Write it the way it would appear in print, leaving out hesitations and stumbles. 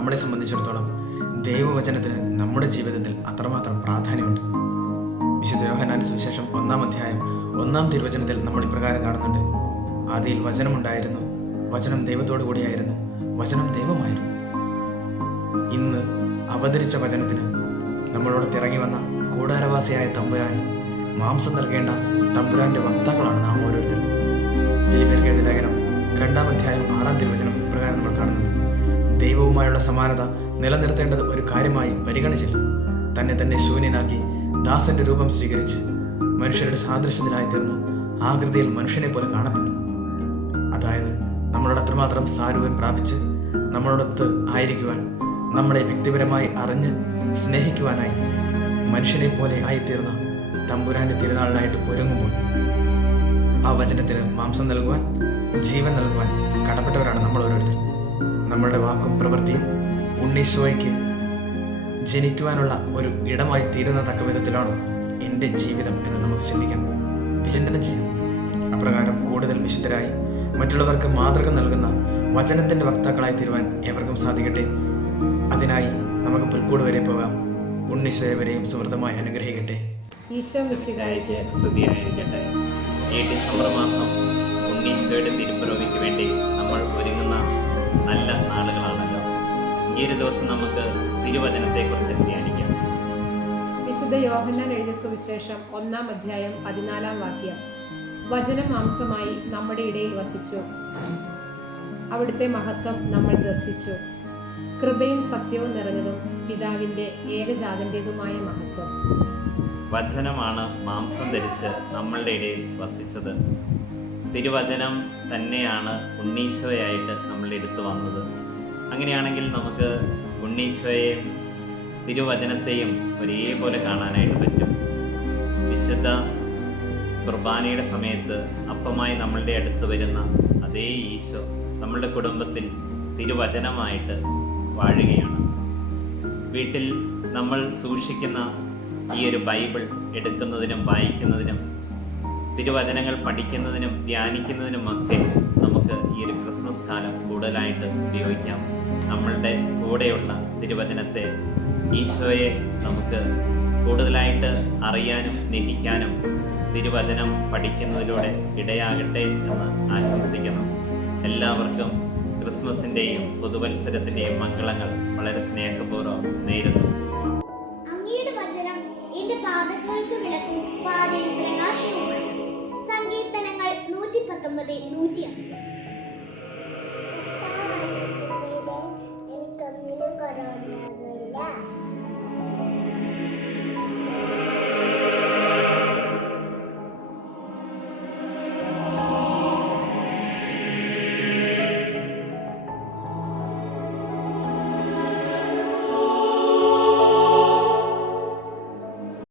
നമ്മളെ സംബന്ധിച്ചിടത്തോളം ദൈവവചനത്തിന് നമ്മുടെ ജീവിതത്തിൽ അത്രമാത്രം പ്രാധാന്യമുണ്ട്. വിശുദ്ധ യോഹന്നാന്റെ സുവിശേഷം 1-ാം അധ്യായം 1-ാം തിരുവചനത്തിൽ നമ്മൾ ഇപ്രകാരം കാണുന്നുണ്ട്: ആദിയിൽ വചനമുണ്ടായിരുന്നു, വചനം ദൈവത്തോടു കൂടിയായിരുന്നു, വചനം ദൈവമായിരുന്നു. ഇന്ന് അവതരിച്ച വചനത്തിന് നമ്മളോട് തിറങ്ങി വന്ന കൂടാരവാസിയായ തമ്പുരാന് മാംസം നൽകേണ്ട തമ്പുരാന്റെ വക്താക്കളാണ് നാം ഓരോരുത്തരും. ഫിലിപ്പിയർക്ക് എഴുതിയ ലേഖനം 2-ാം അധ്യായം 6-ാം തിരുവചനം ഇപ്രകാരം നമ്മൾ കാണുന്നു: ദൈവവുമായുള്ള സമാനത നിലനിർത്തേണ്ടത് ഒരു കാര്യമായി പരിഗണിച്ചില്ല. തന്നെ ശൂന്യനാക്കി ദാസന്റെ രൂപം സ്വീകരിച്ച് മനുഷ്യരുടെ സാദൃശ്യത്തിലായി തീർന്നു ആകൃതിയിൽ മനുഷ്യനെ പോലെ കാണപ്പെട്ടു. അതായത് നമ്മളോട് അത്രമാത്രം സാരൂപ്യം പ്രാപിച്ച് നമ്മളോടൊത്ത് ആയിരിക്കുവാൻ, നമ്മളെ വ്യക്തിപരമായി അറിഞ്ഞ് സ്നേഹിക്കുവാനായി മനുഷ്യനെ പോലെ ആയിത്തീർന്ന തമ്പുരാന്റെ തിരുനാളിനായിട്ട് ഒരുങ്ങുമ്പോൾ ആ വചനത്തിന് മാംസം നൽകുവാൻ, ജീവൻ നൽകുവാൻ കടപ്പെട്ടവരാണ് നമ്മൾ ഓരോരുത്തരും. നമ്മളുടെ വാക്കും പ്രവൃത്തിയും ഉണ്ണീശോയ്ക്ക് ജനിക്കുവാനുള്ള ഒരു ഇടമായി തീരുന്ന തക്ക വിധത്തിലാണോ എൻ്റെ ജീവിതം എന്ന് നമുക്ക് ചിന്തിക്കാം, വിചിന്തനം ചെയ്യാം. അപ്രകാരം കൂടുതൽ വിശുദ്ധരായി മറ്റുള്ളവർക്ക് മാതൃക നൽകുന്ന വചനത്തിൻ്റെ വക്താക്കളായി തീരുവാൻ ഏവർക്കും സാധിക്കട്ടെ. അതിനായി നമുക്ക് പുൽക്കൂട് വരെ പോകാം. ഉണ്ണീശോയെ സമൃദ്ധമായി അനുഗ്രഹിക്കട്ടെ. ഈശോ മിശിഹായ്ക്ക് സ്തുതിയായിരിക്കട്ടെ. ഈ ഡിസംബർ മാസം ഉണ്ണീശോയുടെ തിരുപ്പിറവിക്ക് വേണ്ടി നമ്മൾ ഒരുങ്ങുന്ന നല്ല നാളുകളാണല്ലോ. ഈ ഒരു ദിവസം നമുക്ക് തിരുവചനത്തെക്കുറിച്ച് ധ്യാനിക്കാം. വിശുദ്ധ യോഹന്നാൻ എഴുതിയ സുവിശേഷം 1-ാം അധ്യായം 14-ാം വാക്യം: വചനം മാംസമായി നമ്മുടെ ഇടയിൽ വസിച്ചു, അവിടുത്തെ മഹത്വം നമ്മൾ ദർശിച്ചു, കൃപയും സത്യവും നിറഞ്ഞതും പിതാവിൻ്റെ ഏകജാതൻ്റെതുമായ മഹത്വം. വചനമാണ് മാംസം ധരിച്ച് നമ്മളുടെ ഇടയിൽ വസിച്ചത്. തിരുവചനം തന്നെയാണ് ഉണ്ണീശോയായിട്ട് നമ്മളുടെ അടുത്ത് വന്നത്. അങ്ങനെയാണെങ്കിൽ നമുക്ക് ഉണ്ണീശോയെയും തിരുവചനത്തെയും ഒരേപോലെ കാണാനായിട്ട് പറ്റും. വിശുദ്ധ കുർബാനയുടെ സമയത്ത് അപ്പമായി നമ്മളുടെ അടുത്ത് വരുന്ന അതേ ഈശോ നമ്മളുടെ കുടുംബത്തിൽ തിരുവചനമായിട്ട് വാഴുകയാണ്. വീട്ടിൽ നമ്മൾ സൂക്ഷിക്കുന്ന ഈ ഒരു ബൈബിൾ എടുക്കുന്നതിനും വായിക്കുന്നതിനും തിരുവചനങ്ങൾ പഠിക്കുന്നതിനും ധ്യാനിക്കുന്നതിനും ഒക്കെ നമുക്ക് ഈ ഒരു ക്രിസ്മസ് കാലം കൂടുതലായിട്ട് ഉപയോഗിക്കാം. നമ്മളുടെ കൂടെയുള്ള തിരുവചനത്തെ, ഈശോയെ നമുക്ക് കൂടുതലായിട്ട് അറിയാനും സ്നേഹിക്കാനും തിരുവചനം പഠിക്കുന്നതിലൂടെ ഇടയാകട്ടെ എന്ന് ആശംസിക്കുന്നു. എല്ലാവർക്കും ക്രിസ്മസിൻ്റെയും പുതുവത്സരത്തിൻ്റെയും മംഗളങ്ങൾ വളരെ സ്നേഹപൂർവ്വം നേരുന്നു. അങ്ങയുടെ വചനം എന്റെ പാദങ്ങൾക്ക് വിളക്കും പാതയിൽ പ്രകാശവുമാണ്. സങ്കീർത്തനങ്ങൾ 119-105.